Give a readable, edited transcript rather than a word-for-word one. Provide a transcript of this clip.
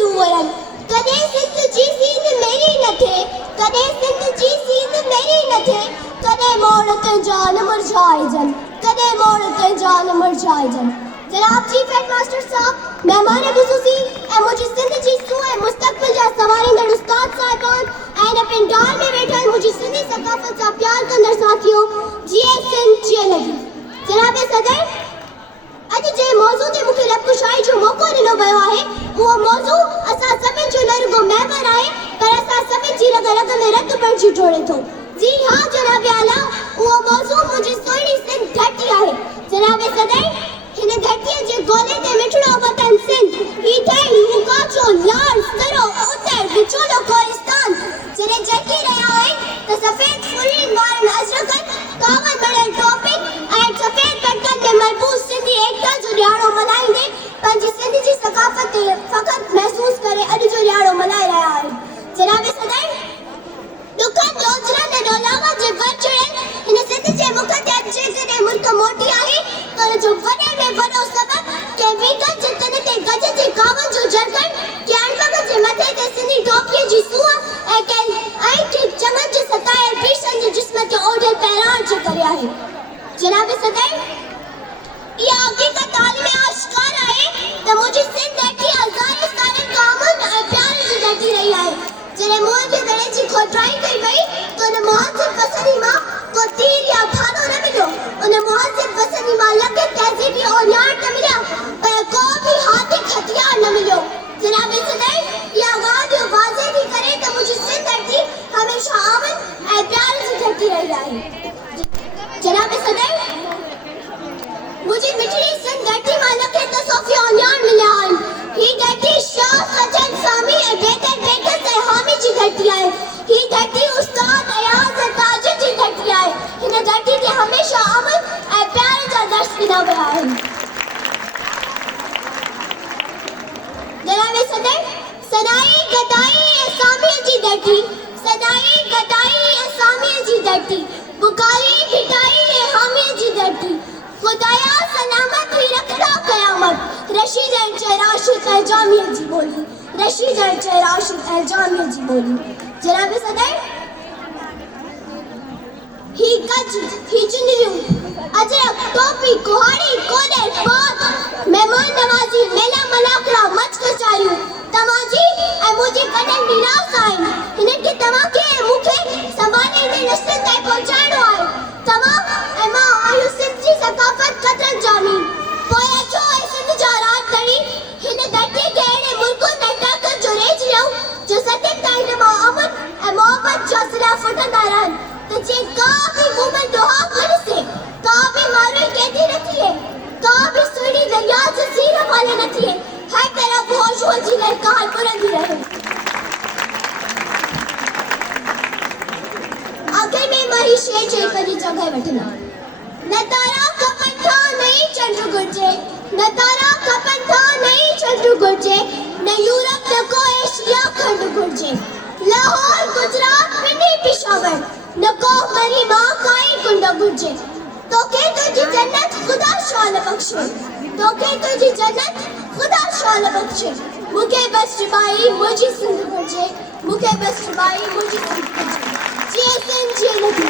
क्यों वरन कदे सिंध जी सींद मेरी न थे कदे सिंध जी सींद मेरी न थे कदे मोड़ ते जान मुरझाए जन कदे मोड़ ते जान मुरझाए जन। जनाब चीफ हेडमास्टर साहब मेहमान खुसूसी ए मुझे सिंध जी सू ए मुस्तकबिल जा सवारिंदड़ उस्ताद साहिबान ऐं पिंडार में वेठल मुझी सिंधी सकाफत सा प्यार कंदड़ साथियों जिए सिंध जिए लगी। जनाब सदर अज जे मौजू ते मुखे लबकुशाई जो मौको दिनो वियो आहे वो मौजू असा सभिन जो न रुगो महवर आहे पर असा सभिन जी रग रग में रत बणजी टोड़े थो। जी हाँ जनाब आला वो मौजू मुझी सोहणी सिंध धरती आहे। जनाब सदर हिन धरतीअ जे गोले ते मिठड़ो वतन सिंध ही ठही मुकाचो लाड़ सरो उतर विचोलो कोहिस्तान जने जटी रहा है त सफेद फुल्लिन वारन अजरकन कावन बड़न टॉपिक ऐं सफेद पटकन ते मलबूस सिंधी एकता जो ॾियारो मल्हाईंदे पंहिंजी सिंध जी सकाफ़त ते फ़ख़्र महसूस करे अॼु जो ॾियारो मल्हाए रहिया आहिनि। जनाब सदर दुखन योजना ने डोलावा जे बचड़न हिन सिंध जे मुख ते अचे कॾहिं मुल्क मोटी आहे त जो वॾे में वॾो सबब के वीकन जे तन ते गज जे कावन जो जरकन के अणबग जे मथे ते सिंधी टोपीअ जी सूअ ऐं ठीक चमन जे सतायल पीशन जे जिस्म ते ओढ़ियल पहिराण जे करे आहे। जनाब सदर इहा हक़ीक़त आलिम आश्कार आहे त मुंहिंजी सिंध धरती हज़ारे सालनि खां अमन ऐं प्यार जी धरती रही आहे। जॾहिं मुंहं जे दड़े जी खोटाई कई वई त उन मुहासिब पसंदी मां को तीर या खानो न मिलियो उन मुहासिब पसंदी मां लगे तहज़ीबी औनियार न मिलिया पर को भी हाथिक हथियार न मिलियो। जनाब सदर इहा ॻाल्हि वाज़े थी करे त मुंहिंजी सिंध धरती हमेशह अमन ऐं प्यार जी धरती रही आहे। जनाब सदर मुझे मिठड़ी सिंध धरती मां लखे त सोफी औनियार मिलिया आहिनि। ही धरती शाह सजन सामी ऐं बेकर बेकर ते हामी जी धरती आहे। ही धरती उस्ताद अयाज़ ऐं ताज जी धरती आहे। हिन धरती ते हमेशह अमन ऐं प्यार जा दर्स ॾिना विया आहिनि। जनाब सदर सदाई गदाई ऐं सामीअ जी धरती सदाई गदाई ऐं सामीअ जी धरती बुकारी भिटाई ऐं हामीअ जी धरती खुदाया सलामत ही रखना कयामत रशीदन चे राशिद ऐं जामिया जी बोली रशीदन चे राशिद ऐं जामिया जी बोली। जनाब सदर ही गज ही चुनरियूं अजरक टोपी कुहाड़ी कोडे पात मेहमान नवाजी मेला मलाकड़ा मच कचारियूं तमाजी ऐं मुंहिंजी कॾहिं निराश आहिनि। हिन खे तव्हांखे ऐं मूंखे संभालींदे नस्ल ताईं पहुचाइणो आहे। तव्हां ऐं मां आहियूं सिंध जी सकाफ़त क़दरनि जानी पोइ अचो ऐं सिंध जा राज धणी हिन धरती खे अहिड़े मुल्कुनि ऐं ताक़त जो रेज ॾियूं जो सदियुनि ताईं हिन मां अमन ऐं मोहबत जा सिरा फुटंदा रहनि त जीअं का बि मूमन दुआ न ॾिसे का बि मारूई कैदी न थिए का बि सुहिणी दरिया जे सीर वाले न थिए हर तरफ़ होश जी ललकार बुलंदी रहे। आखिर में मारी शेर चई पंहिंजी जॻह वठंदा न तारा खपनि था नई चंड घुर्जे न तारा खपनि था नई चंड घुर्जे न यूरोप न को एशिया खंड घुर्जे लाहौर गुजरात पिंडी पिशावर न को मरी मां काई कुंड घुर्जे तोखे तुझी जन्नत खुदा शान बख्शे तोखे तुझी जन्नत खुदा शान बख्शे मूंखे बस चिबाई मुंहिंजी सिंध घुर्जे मूंखे बस चिबाई मुंहिंजी सिंध घुर्जे जिए सिंध जिए लगी।